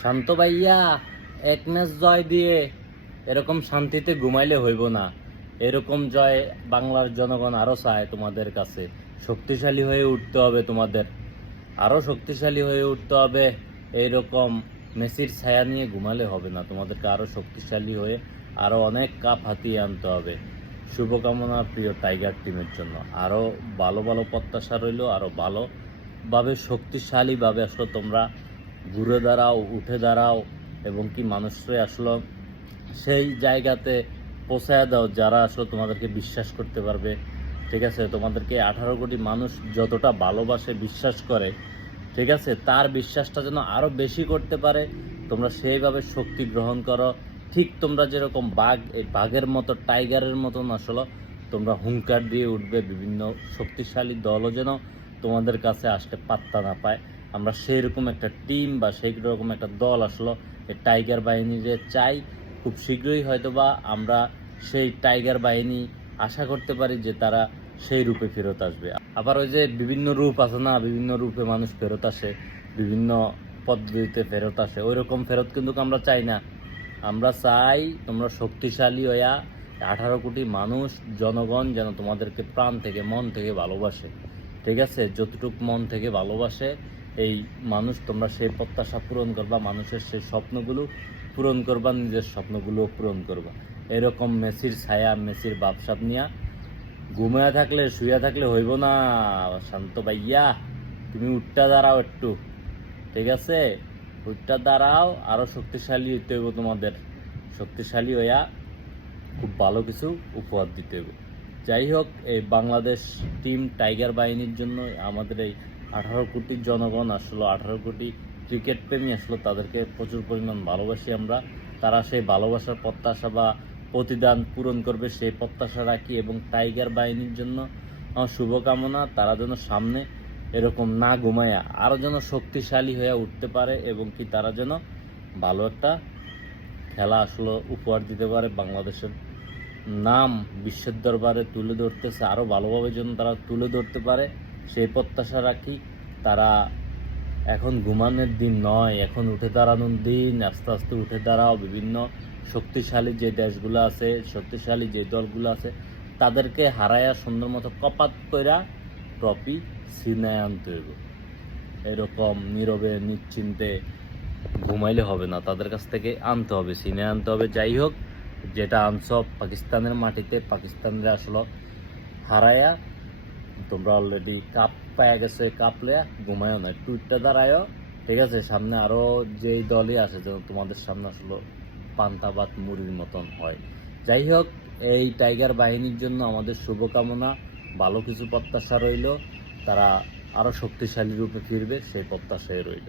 শান্ত ভাইয়া, এক ম্যাচ জয় দিয়ে এরকম শান্তিতে ঘুমাইলে হইব না। এরকম জয় বাংলার জনগণ আরও চায় তোমাদের কাছে। শক্তিশালী হয়ে উঠতে হবে তোমাদের। আরও শক্তিশালী হয়ে উঠতে হবে। এইরকম মেসির ছায়া নিয়ে ঘুমালে হবে না। তোমাদেরকে আরও শক্তিশালী হয়ে আরও অনেক কাপ হাতিয়ে আনতে হবে। শুভকামনা প্রিয় টাইগার টিমের জন্য। আরও ভালো ভালো প্রত্যাশা রইল, আরও ভালোভাবে শক্তিশালীভাবে আসলে তোমরা ঘুরে দাঁড়াও, উঠে দাঁড়াও এবং কি মানুষরে আসলে, সেই জায়গাতে পৌঁছায় দাও যারা আসলে তোমাদেরকে বিশ্বাস করতে পারবে। ঠিক আছে? তোমাদেরকে আঠারো কোটি মানুষ যতটা ভালোবাসে, বিশ্বাস করে, ঠিক আছে? তার বিশ্বাসটা যেন আরও বেশি করতে পারে। তোমরা সেইভাবে শক্তি গ্রহণ করো। ঠিক তোমরা যেরকম বাঘ, এই বাঘের মতো, টাইগারের মতন আসলে, তোমরা হুঙ্কার দিয়ে উঠবে। বিভিন্ন শক্তিশালী দলও যেন তোমাদের কাছে আসতে পাত্তা না পায়। আমরা সেই রকম একটা টিম বা সেই রকম একটা দল আসলো টাইগার বাহিনী যে চাই, খুব শীঘ্রই হয়তো বা আমরা সেই টাইগার বাহিনী আশা করতে পারি যে তারা সেই রূপে ফেরত আসবে। আবার ওই যে বিভিন্ন রূপ আছে না, বিভিন্ন রূপে মানুষ ফেরত আসে, বিভিন্ন পদ্ধতিতে ফেরত আসে ওই রকম ফেরত কিন্তু আমরা চাই না। আমরা চাই তোমরা শক্তিশালী হইয়া আঠারো কোটি মানুষ, জনগণ যেন তোমাদেরকে প্রাণ থেকে, মন থেকে ভালোবাসে। ঠিক আছে? যতটুক মন থেকে ভালোবাসে এই মানুষ তোমরা সেই প্রত্যাশা পূরণ করবা, মানুষের সেই স্বপ্নগুলো পূরণ করবা, নিজের স্বপ্নগুলো পূরণ করবা। এরকম মেসির ছায়া, মেসির বাপসাপ নিয়া ঘুমিয়ে থাকলে শুয়ে থাকলে হইব না, শান্ত ভাইয়া, তুমি উঠটা দাঁড়াও একটু, ঠিক আছে? উঠটা দাঁড়াও আরও শক্তিশালী হইতে হইব তোমাদের। শক্তিশালী হইয়া খুব ভালো কিছু উপহার দিতে হবে যাই হোক, এই বাংলাদেশ টিম টাইগার বাহিনীর জন্য আমাদের এই আঠারো কোটি জনগণ আসলো, আঠারো কোটি ক্রিকেট প্রেমী আসলো, তাদেরকে প্রচুর পরিমাণ ভালোবাসি আমরা। তারা সেই ভালোবাসার প্রত্যাশা বা প্রতিদান পূরণ করবে সেই প্রত্যাশা রাখি এবং টাইগার বাহিনীর জন্য শুভকামনা। তারা যেন সামনে এরকম না ঘুমায়া আরও যেন শক্তিশালী হয়ে উঠতে পারে এবং কি তারা যেন ভালো একটা খেলা আসলে উপহার দিতে পারে বাংলাদেশের নাম বিশ্বের দরবারে তুলে ধরতেছে আরও ভালোভাবে যেন তারা তুলে ধরতে পারে। সেই প্রত্যাশা রাখি। তারা এখন ঘুমানোর দিন নয়, এখন উঠে দাঁড়ানোর দিন। আস্তে আস্তে উঠে দাঁড়াও, বিভিন্ন শক্তিশালী যে দেশগুলো আছে, শক্তিশালী যে দলগুলো আছে, তাদেরকে হারায়া সুন্দর মতো কপাত কইরা ট্রফি সিনায় আনতে এরকম নীরবে, নিশ্চিন্তে ঘুমাইলে হবে না। তাদের কাছ থেকে আনতে হবে সিনে আনতে হবে। যাই হোক, যেটা আনছ পাকিস্তানের মাটিতে, পাকিস্তানরা আসলে হারায়া তোমরা অলরেডি কাপ পায়া গেছো কাপ লেয়া, ঘুমায়ও না টুইটটা দাঁড়ায়ও। ঠিক আছে, সামনে আরও যেই দলই আছে যেন তোমাদের সামনে আসলে পান্তা ভাত মুড়ির মতন হয়। যাই হোক, এই টাইগার বাহিনীর জন্য আমাদের শুভকামনা। ভালো কিছু প্রত্যাশা রইল। তারা আরও শক্তিশালী রূপে ফিরবে, সেই প্রত্যাশাই রইল।